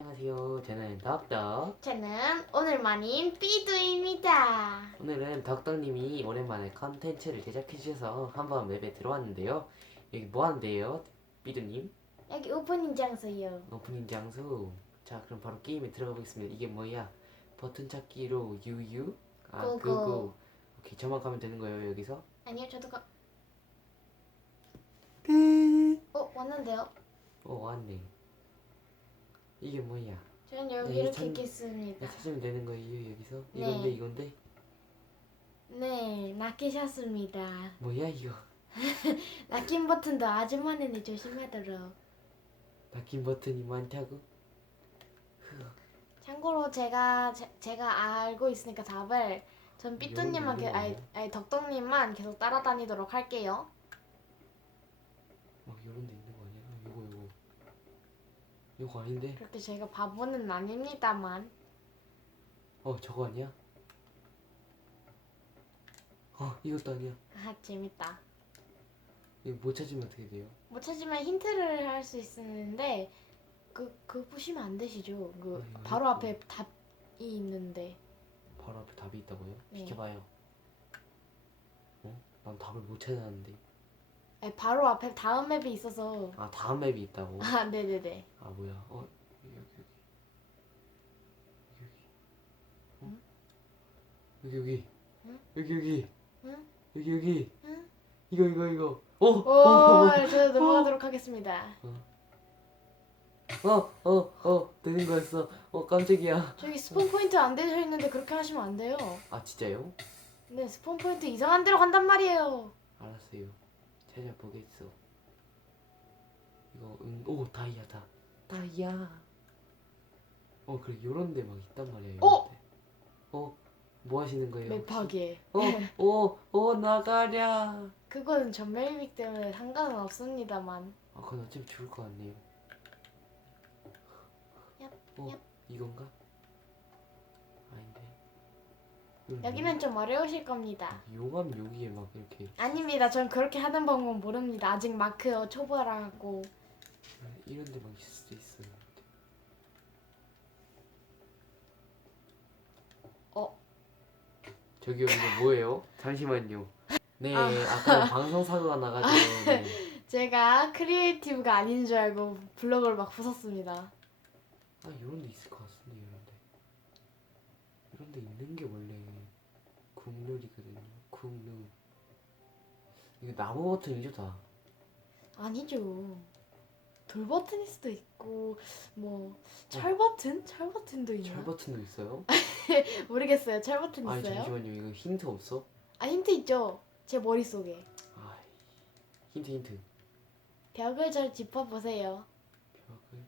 안녕하세요. 저는 덕덕. 저는 오늘만인 삐두입니다. 오늘은 덕덕님이 오랜만에 컨텐츠를 제작해 주셔서 한번 맵에 들어왔는데요. 여기 뭐 하는데요, 삐두님? 여기 오프닝 장소요. 오프닝 장소. 자, 그럼 바로 게임에 들어가 보겠습니다. 이게 뭐야? 버튼 찾기로 유유? 아, 고고. 그거. 오케이, 저만 가면 되는 거예요, 여기서? 아니요, 저도 가. 끝. 어 왔는데요. 어, 왔네. 이게 뭐야? 저는 여기 네, 이렇게 참- 있겠습니다. 나 찾으면 되는 거예요, 여기서? 네. 이건데, 이건데? 네, 낚이셨습니다. 뭐야, 이거? 낚인 버튼도 아주머니는 조심하도록. 낚인 버튼이 많다고? 참고로 제가 제, 제가 알고 있으니까 답을 전 삐뚜님만 게 아니 아니 덕덕님만 계속 따라다니도록 할게요. 막 이런 데 있는 거 아니야? 이거 이거 이거 아닌데? 그렇게 저희가 바보는 아닙니다만. 어 저거 아니야? 어 이것도 아니야 아 재밌다. 이거 못 찾으면 어떻게 돼요? 못 찾으면 힌트를 할 수 있는데 그 그거 보시면 안 되시죠? 그 아, 이거 바로. 앞에 답이 있는데 바로 앞에 답이 있다고요? 네. 비켜봐요 어? 난 답을 못 찾았는데 아니, 바로 앞에 다음 맵이 있어서 아 다음 맵이 있다고? 아 네네네 아 뭐야 어 여기 여기 여기 여기 응? 어? 여기 여기 응? 여기 여기 응? 이거 이거 이거 어! 오 어! 저 넘어가도록 하겠습니다. 어! 어! 어! 되는 거였어 어 깜짝이야 저기 스폰 포인트 안 되셔 있는데 그렇게 하시면 안 돼요. 아 진짜요? 네 스폰 포인트 이상한 데로 간단 말이에요. 알았어요. 찾아보겠어. 이거 응, 오 다이아 다. 다이아. 어 그래 요런 데 막 있단 말이야. 요런 어? 데. 어? 뭐 하시는 거예요? 혹시? 맵하게. 어? 어? 어 나가랴. 그건 전멸입 때문에 상관은 없습니다만. 아 그건 어차피 죽을 것 같네요. 얍, 어? 얍. 이건가? 아닌데. 이건 여기는 좀 어려우실 겁니다. 용- 용암 여기에 막 이렇게 아닙니다. 전 그렇게 하는 방법 모릅니다. 아직 마크 초보라고. 이런 데 막 있을 수도 있어요. 어? 저기요 이거 뭐예요? 잠시만요. 네 아. 아까 방송 사고가 나가지고 네. 제가 크리에이티브가 아닌 줄 알고 블럭을 막 부쉈습니다. 아 이런 데 있을 것 같은데 이런 데 이런 데 있는 게 원래 국룰이거든요. 국룰 이거 나무 버튼이죠 다. 아니죠. 돌 버튼일 수도 있고 뭐 철 버튼? 철 버튼도 있나? 철 버튼도 있어요? 모르겠어요. 철 버튼 아니 있어요? 잠시만요 이거 힌트 없어? 아 힌트 있죠. 제 머릿속에. 아 힌트 힌트 벽을 잘 짚어 보세요. 벽을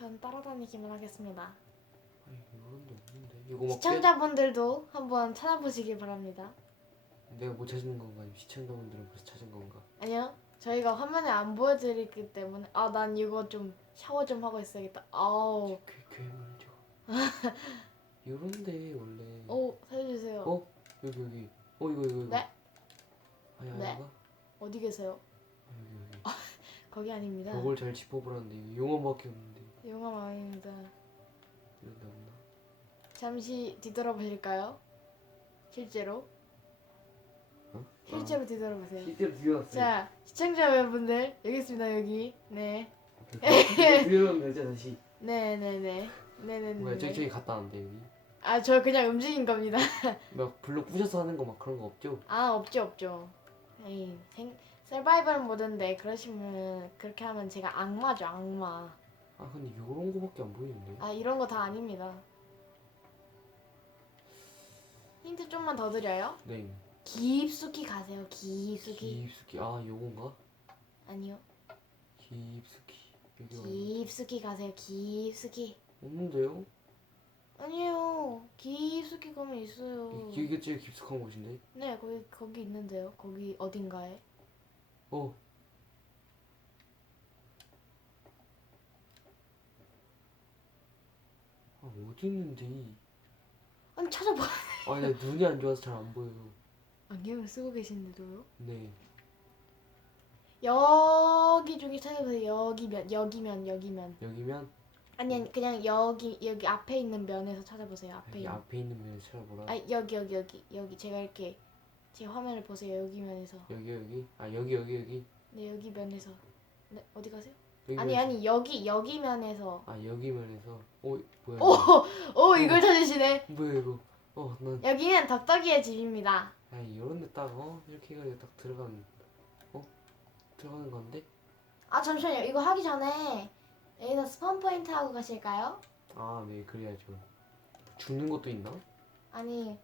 전 따라다니기만 하겠습니다. 아니 이런 데 없는데 이거 막 시청자분들도 한번 찾아보시길 바랍니다. 빼- 내가 못 찾는 건가 아니면 시청자분들은 벌써 찾은 건가? 아니요. 저희가 화면에 안 보여드리기 때문에 아 난 이거 좀 샤워 좀 하고 있어야겠다. 아우. 괴, 괴물죠. 이런데 원래 오 살려주세요. 어? 여기 여기 어 이거 이거 이거 네? 아니 네. 아닌가? 어디 계세요? 아, 여기 여기 거기 아닙니다. 벽을 잘 짚어보라는데 이거 용어밖에 없는데 용암 아닙니다. 이런 데 없나? 잠시 뒤돌아보실까요? 실제로? 어? 실제로 뒤돌아보세요. 실제로 뒤돌았어요 자 시청자 여러분들 여기 있습니다 여기. 네. 뒤돌았는데 이제 다시 네네네. 네네네. 뭐야 저기 저기 갔다 왔는데 여기 아 저 그냥 움직인 겁니다. 막 블록 부셔서 하는 거 막 그런 거 없죠? 아 없죠 없죠. 에이 생 서바이벌 모드인데 그러시면 그렇게 하면 제가 악마죠 악마. 아 근데 요런 거밖에 안 보이는데 아 이런 거 다 아닙니다. 힌트 좀만 더 드려요. 네 깊숙이 가세요. 깊숙이. 깊숙이 아 요건가? 아니요. 깊숙이 여기 깊숙이 가세요. 깊숙이. 없는데요? 아니에요. 깊숙이 가면 있어요. 이- 이게 제일 깊숙한 곳인데 네, 거기 거기 있는데요. 거기 어딘가에. 어 어디 있는데? 아니 찾아봐. 아니 나 눈이 안 좋아서 잘 안 보여요. 안경을 쓰고 계신데도요? 네. 여기 중에 찾아보세요. 여기면 여기면 여기면 여기면 아니 아니 그냥 여기 여기 앞에 있는 면에서 찾아보세요. 앞에 여기 있는. 앞에 있는 면을 찾아보라. 아 여기 여기 여기 여기 제가 이렇게 제 화면을 보세요. 여기 면에서 여기 여기. 아 여기 여기 여기. 네 여기 면에서 네 어디 가세요? 아니. 아니 여기 여기 면에서 아 여기 면에서. 어 뭐야? 오! 이거? 오 이걸 찾으시네. 뭐야 이거? 어 난. 여기는 덕덕이의 집입니다. 아 이런 데 딱어 이렇게 해가지고 딱 들어가는. 어 들어가는 건데? 아 잠시만요. 이거 하기 전에 여기서 스폰 포인트 하고 가실까요? 아 네 그래야죠. 죽는 것도 있나? 아니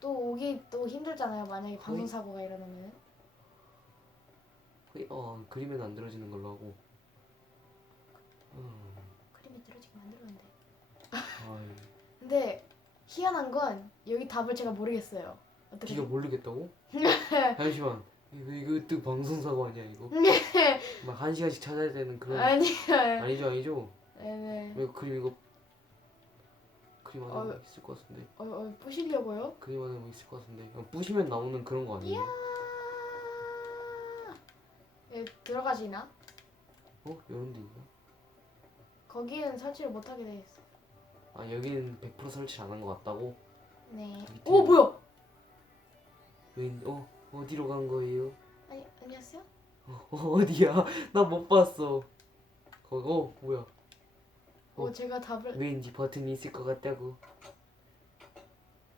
또 오기 또 힘들잖아요. 만약에 방송 사고가 일어나면. 어 그림은 안 들어지는 걸로 하고. 음. 그림이 떨어지게 만들었는데. 근데 희한한 건 여기 답을 제가 모르겠어요. 어떻게? 네가 모르겠다고? 잠시만 이거 이거 또 방송 사고 아니야 이거? 막 한 시간씩 찾아야 되는 그런 아니요. 아니죠 아니죠? 네네. 왜 그림 이거 그림 안에 어. 뭐 있을 것 같은데 어, 어 부시려고요? 그림 안에 뭐 있을 것 같은데 어, 부시면 나오는 그런 거 아니에요? 예, 들어가지나? 어 이런 데 있나? 거기는 설치를 못하게 돼 있어. 아 여기는 100% 설치 안한 것 같다고? 네. 밑에. 오 뭐야? 웬 어? 어디로 간 거예요? 아니 안녕하세요? 어, 어디야? 나 못 봤어 거기 어 뭐야 오 어. 제가 답을 왠지 버튼이 있을 것 같다고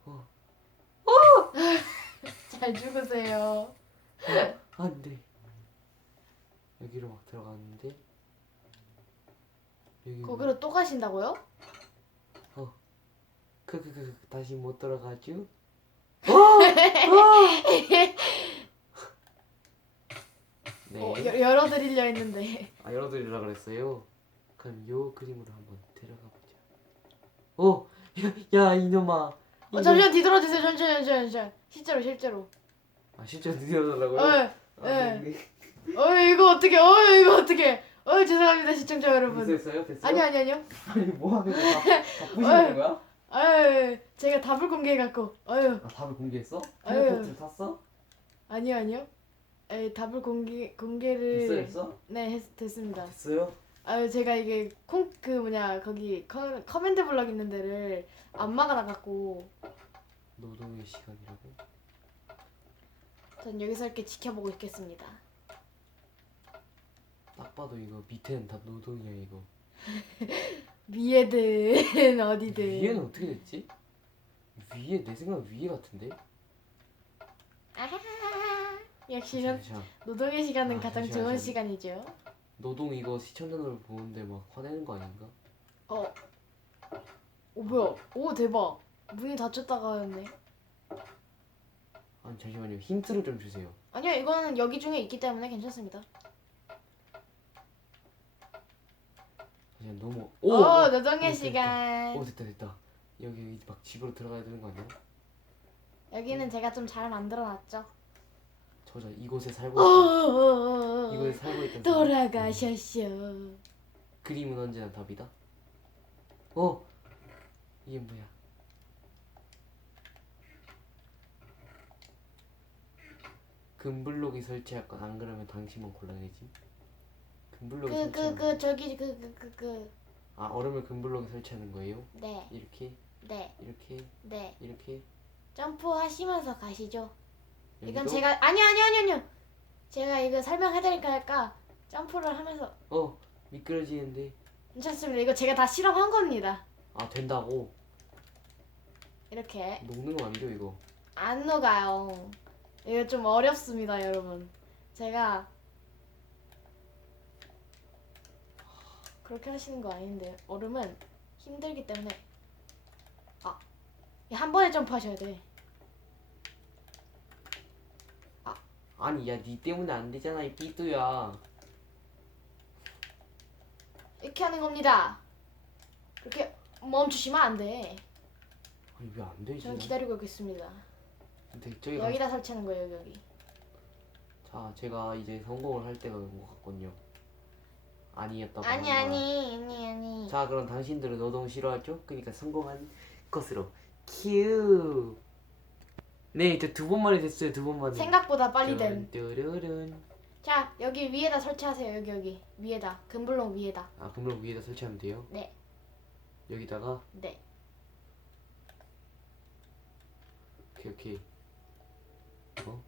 잘 죽으세요. 안돼 여기로 막 들어갔는데 여기 거기로 또 가신다고요? 크크크 그, 다시 못 돌아가죠? 네. 어, 여- 열어드리려 했는데. 아 열어드리라 그랬어요. 그럼 요 그림으로 한번 들어가 보자. 어, 야, 야 이놈아. 어, 이거- 잠시만 뒤돌아주세요. 잠시만 잠시만 잠시만. 실제로 실제로. 아 실제로 들려달라고요? 어, 아, 예. 네. 어 이거 어떻게? 어 이거 어떻게? 어 죄송합니다 시청자 여러분. 됐어요? 됐어요? 아니 아니 아니요. 아니 뭐 하는 거야? 부시는 거야? 아유 제가 답을 공개해 갖고. 아유 아 답을 공개했어? 텔레포트를 탔어? 아니요 아니요. 에 답을 공개 됐어 공개를 됐어? 네 했, 됐습니다. 됐어요? 아유 제가 이게 콩 그 뭐냐 거기 커, 커맨드 블럭 있는 데를 안 막아놔갖고 노동의 시간이라고? 전 여기서 이렇게 지켜보고 있겠습니다. 딱 봐도 이거 밑에는 다 노동이야 이거. 위에든 어디든. 위에는 어떻게 됐지? 위에 내 생각 위에 같은데? 아하, 역시 전 자, 노동의 시간은 아, 가장 잠시만, 좋은 잠시만. 시간이죠. 노동 이거 시청자들 보는데 막 화내는 거 아닌가? 어. 오 뭐야? 오 대박. 문이 닫혔다가 였네. 아니 잠시만요 힌트를 좀 주세요. 아니요 이거는 여기 중에 있기 때문에 괜찮습니다. 그냥 너무 오, 오! 어, 노동의 오, 됐다. 시간. 오 됐다 됐다. 여기 여기 막 집으로 들어가야 되는 거 아니야? 여기는 제가 좀 잘 만들어놨죠. 저자 이곳에 어, 살고 어, 있다. 어, 어. 이곳에 살고 있던 사람. 돌아가셨어. 그림은 언제나 답이다. 어 이게 뭐야? 금블록이 설치할 건안 그러면 당신만 곤란해짐. 금블록이 그그 설치하는 그 저기 그 그 그 그. 아 얼음을 금블록에 설치하는 거예요? 네, 이렇게 네, 이렇게 네. 이렇게 점프하시면서 가시죠. 이건 여기도? 제가 아니요 아니요 아니요 아니요. 제가 이거 설명해 드릴까 할까? 점프를 하면서 어 미끄러지는데 괜찮습니다. 이거 제가 다 실험한 겁니다. 아 된다고 이렇게 녹는 거 아니죠 이거? 안 녹아요. 이거 좀 어렵습니다, 여러분. 제가 그렇게 하시는 거 아닌데 얼음은 힘들기 때문에 아, 한 번에 점프하셔야 돼. 아니 야 니 때문에 안 되잖아 이 삐뚜야. 이렇게 하는 겁니다. 그렇게 멈추시면 안 돼. 아니 왜 안 되지? 저는 기다리고 있겠습니다. 근데 저기 가... 여기다 설치하는 거예요, 여기. 자 제가 이제 성공을 할 때가 온 것 같군요. 아니었다고. 아니. 아니 아니 아니. 자 그럼 당신들은 노동 싫어하죠? 그러니까 성공한 것으로 큐. 네, 저두 번만에 됐어요. 두 번만에. 생각보다 빨리 된. 뚜루룬. 자 여기 위에다 설치하세요. 여기 여기 위에다 금블록 위에다. 아, 그럼 위에다 설치하면 돼요? 네. 여기다가 네. 오케이 오케이. 어?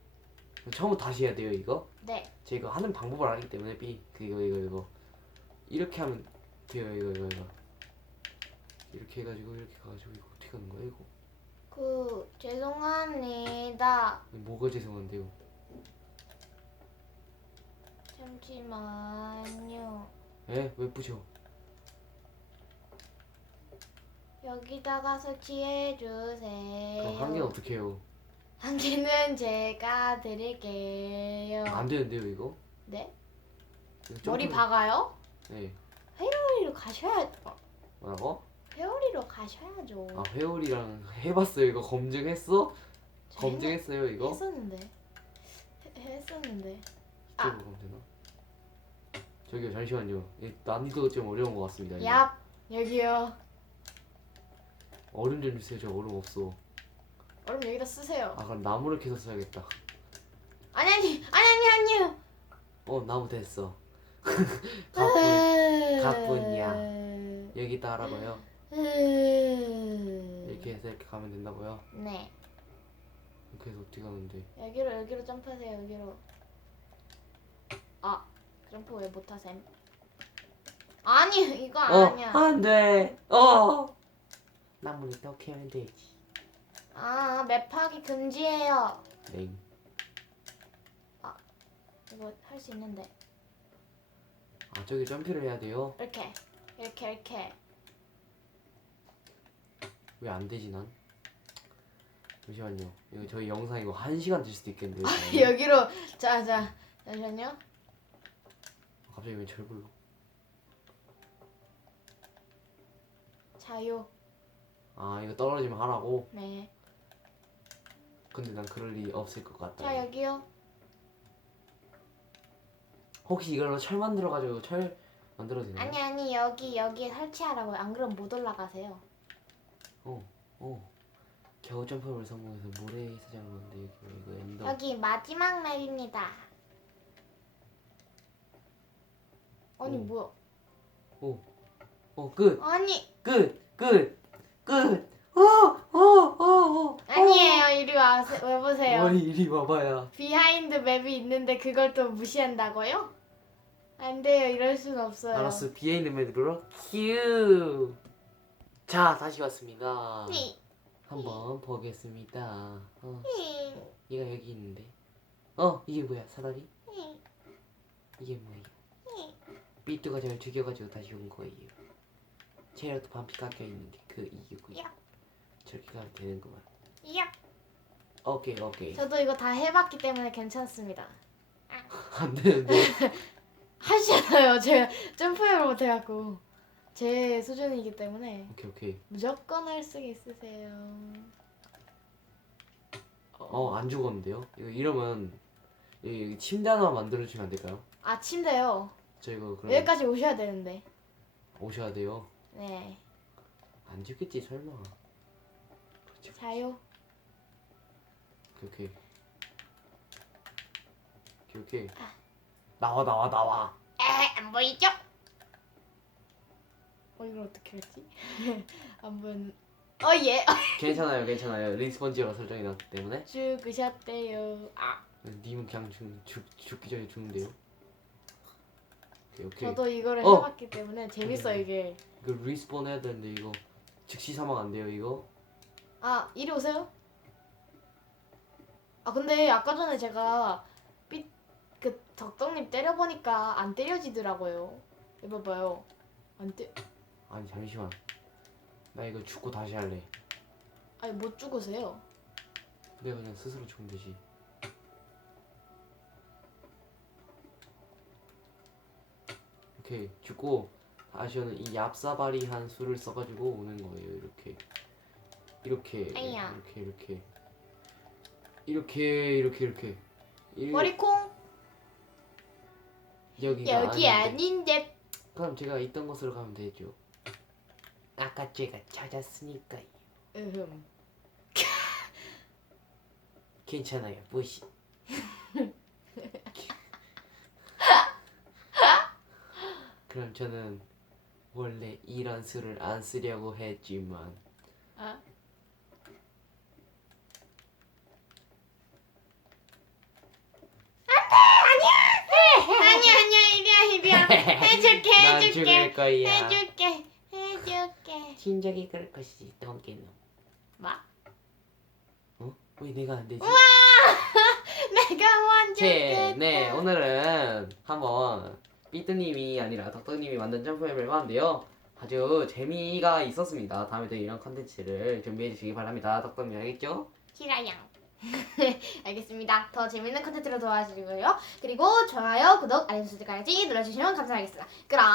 처음부터 다시 해야 돼요 이거? 네. 제가 이거 하는 방법을 알기 때문에 B 그 이거 이거 이거 이렇게 하면 돼요 이거 이거 이거 이렇게 해가지고 이렇게 가가지고 이거 어떻게 하는 거야 이거? 그 죄송합니다. 뭐가 죄송한데요? 잠시만요. 에? 왜 부셔? 여기다가 설치해 주세요. 그럼 한 개는 어떻게 해요? 한 개는 제가 드릴게요. 안 되는데요 이거? 네? 이거 머리 박아요? 네 회오리로 가셔야 뭐라고? 회오리로 가셔야죠. 아 회오리랑 해봤어요 이거 검증했어? 저 검증했어요 이거? 했었는데. 해- 했었는데. 이쪽으로 가면 되나? 저기요 잠시만요 이 난이도 좀 어려운 것 같습니다 이거. 얍 여기요. 얼음 좀 주세요 저 얼음 없어 얼음 여기다 쓰세요. 아 그럼 나무를 캐서 써야겠다 아니 아니 아니 아니 아니요. 어 나무 됐어 아. 가뿐 가뿐이야. 여기다 하라고요? 이렇게 이렇게 해서 이렇게 가면 된다고요? 네. 이렇게 해서 어떻게 가는데 여기로 여기로 점프하세요 여기로. 아 점프 왜 못하셈? 아니 이거 아니야. 어 안돼 어 나무를 더 캐면 되지. 아 맵하기 금지예요. 네. 이거 할 수 있는데. 아 저기 점프를 해야 돼요. 이렇게 이렇게 이렇게. 왜 안 되지 난? 잠시만요. 이거 저희 영상 이거 한 시간 될 수도 있겠는데요 저는? 여기로. 자자 잠시만요. 갑자기 왜 절 불러? 자요. 아 이거 떨어지면 하라고? 네. 근데 난 그럴 리 없을 것 같다 자 여기요 혹시 이걸로 철 만들어가지고 철 만들어도 되나요? 아니 아니 여기 여기에 설치하라고요 안 그럼 못 올라가세요 어 겨우 점프를 성공해서 모래 사장을 건데 여기 이거 엔더 여기 마지막 맵입니다 아니 오. 뭐야 어 끝! 아니 끝! 끝! 끝! 어! 어! 어! 어! 아니에요 이리 와세 왜 보세요 머리 이리 와봐야 비하인드 맵이 있는데 그걸 또 무시한다고요? 안 돼요. 이럴 순 없어요. 알았어. 비하인드 맵으로 큐! 자 다시 왔습니다. 니, 한번 보겠습니다. 어. 니, 얘가 여기 있는데. 어 이게 뭐야? 사다리? 니, 이게? 니. 삐뚜가 저를 죽여가지고 다시 온 거예요. 체력도 반피 깎여 있는데 그 이유고요. 야. 저렇게 가면 되는구만. 야. 오케이 오케이. 저도 이거 다 해봤기 때문에 괜찮습니다. 안 되는데 하시잖아요. 제가 점프를 못해갖고. 제 수준이기 때문에. 오케이 오케이. 무조건 할 수 있으세요. 어 안 죽었는데요? 이거 이러면 여기 침대 하나 만들어주시면 안 될까요? 아 침대요? 저 이거 그럼 여기까지 오셔야 되는데. 오셔야 돼요? 네. 안 죽겠지 설마. 그렇지 자요. 오케이 오케이. 오케이 오케이 나와 나와 나와. 에안 보이죠? 어 이걸 어떻게 했지? 안 보였 어예. 괜찮아요 괜찮아요. 리스폰지어가 설정이 났기 때문에. 죽으셨대요. 아. 님은 그냥 죽, 죽, 죽기 전에 죽는데요? 오케이 오케이. 저도 이거를 어. 해봤기 때문에 재밌어 음. 이게. 이거 리스폰 해야 되는데 이거 즉시 사망 안 돼요 이거? 아 이리 오세요. 아 근데 아까 전에 제가 삐, 그 덕덕님 때려보니까 안 때려지더라고요. 이거 봐요. 안 때.. 아니 잠시만. 나 이거 죽고 다시 할래. 아니 못 죽으세요. 내가 그냥 스스로 죽으면 되지. 오케이 죽고 다시는 이 얍사바리한 수를 써가지고 오는 거예요 이렇게. 이렇게 아이야. 이렇게 이렇게. 이렇게 이렇게 이렇게. 이- 머리콩 여기가 여기 아닌데. 아닌데 그럼 제가 있던 곳으로 가면 되죠 아까 제가 찾았으니까요 으흠 괜찮아요. 무시. 그럼 저는 원래 이런 수를 안 쓰려고 했지만 아? 아니야 아니야 이리야 이리야 해줄게 죽일 거야. 해줄게 해줄게 진작에 그럴 것이지 똥개는. 뭐? 어? 왜 내가 안 되지? 내가 먼저 제, 네 오늘은 한번 삐ጥ님이 아니라 덕덕님이 만든 점프맵을 해봤는데요. 아주 재미가 있었습니다. 다음에도 이런 컨텐츠를 준비해 주시기 바랍니다. 덕덕님 알겠죠? 싫어요 알겠습니다. 더 재밌는 컨텐츠로 도와주시고요. 그리고 좋아요 구독 알림 설정까지 눌러주시면 감사하겠습니다. 그럼